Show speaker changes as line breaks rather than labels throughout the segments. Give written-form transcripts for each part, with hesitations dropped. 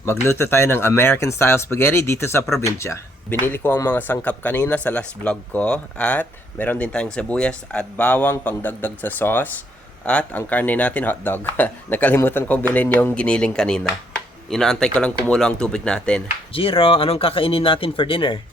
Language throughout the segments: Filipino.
Magluto tayo ng American style spaghetti dito sa probinsya. Binili ko ang mga sangkap kanina sa last vlog ko at meron din tayong sibuyas at bawang pangdagdag sa sauce at ang karne natin hotdog. Nakalimutan kong bilhin yung giniling kanina. Inaantay ko lang kumulo ang tubig natin. Jiro, anong kakainin natin for dinner?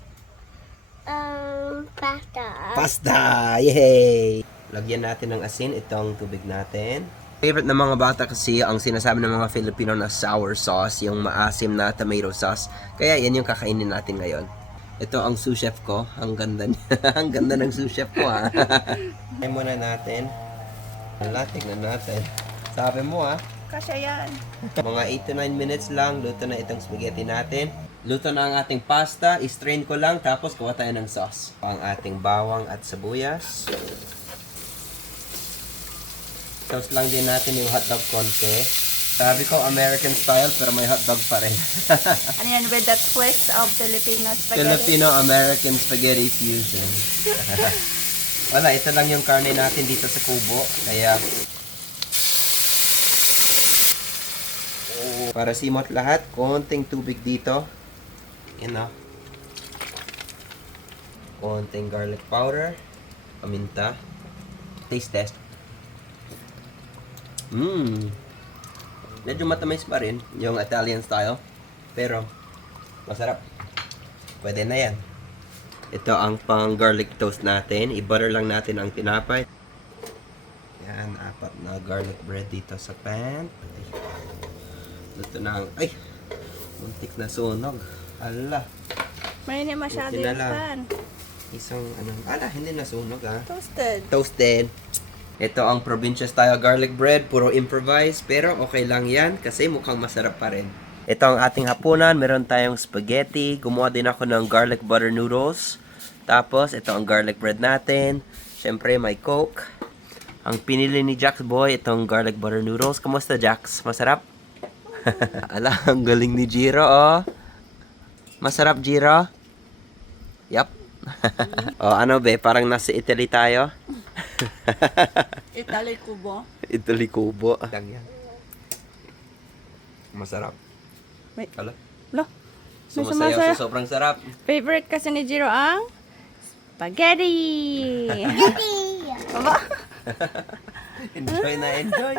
Pasta.
Pasta! Yay! Lagyan natin ng asin itong tubig natin. Favorite ng mga bata kasi ang sinasabi ng mga Filipino na sour sauce, yung maasim na tomato sauce. Kaya yan yung kakainin natin ngayon. Ito ang sous chef ko. Ang ganda niya. Ang ganda ng sous chef ko ha. Try muna natin. Tingnan natin. Sabi mo ha.
Kasya yan.
Mga 8 to 9 minutes lang, luto na itong spaghetti natin. Luto na ang ating pasta, i-strain ko lang, tapos kuha tayo ng sauce. Ang ating bawang at sibuyas. Toast lang din natin yung hotdog konti. Sabi ko American style, pero may hotdog pa rin.
Ano yan, with the twist of Filipino spaghetti?
Filipino-American spaghetti fusion. Wala, ito lang yung karne natin dito sa kubo. Kaya para simot lahat, konting tubig dito. Yan o. Konting garlic powder. Paminta. Taste test. Medyo matamis pa rin yung Italian style. Pero masarap. Pwede na yan. Ito ang pang garlic toast natin. I-butter lang natin ang tinapay. Yan, 4 na garlic bread dito sa pan. Luto na ang... Ay! Muntik na sunog. Ala.
May hindi masyado
Buti na
yung
lang.
pan.
Isang ano... Ala, hindi nasunog ha.
Toasted.
Toasted. Ito ang probinsya style garlic bread. Puro improvise. Pero okay lang yan kasi mukhang masarap pa rin. Ito ang ating hapunan. Meron tayong spaghetti. Gumawa din ako ng garlic butter noodles. Tapos, ito ang garlic bread natin. Siyempre, may Coke. Ang pinili ni Jax Boy, itong garlic butter noodles. Kamusta, Jax? Masarap? Ala, ang galing ni Jiro, oh. Masarap, Jiro? Yup. Oh, ano be? Parang nasa Italy tayo.
Italy kubo.
Italy Kubo. Lang yan. Masarap.
May,
Ala.
lo, may
Sumasayaw
sumasayaw.
sa sobrang sarap.
Favorite kasi ni Jiro ang spaghetti. Aba?
Enjoy na enjoy.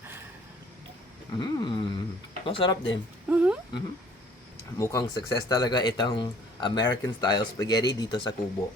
Masarap din. Mukhang success talaga itong American style spaghetti dito sa Kubo.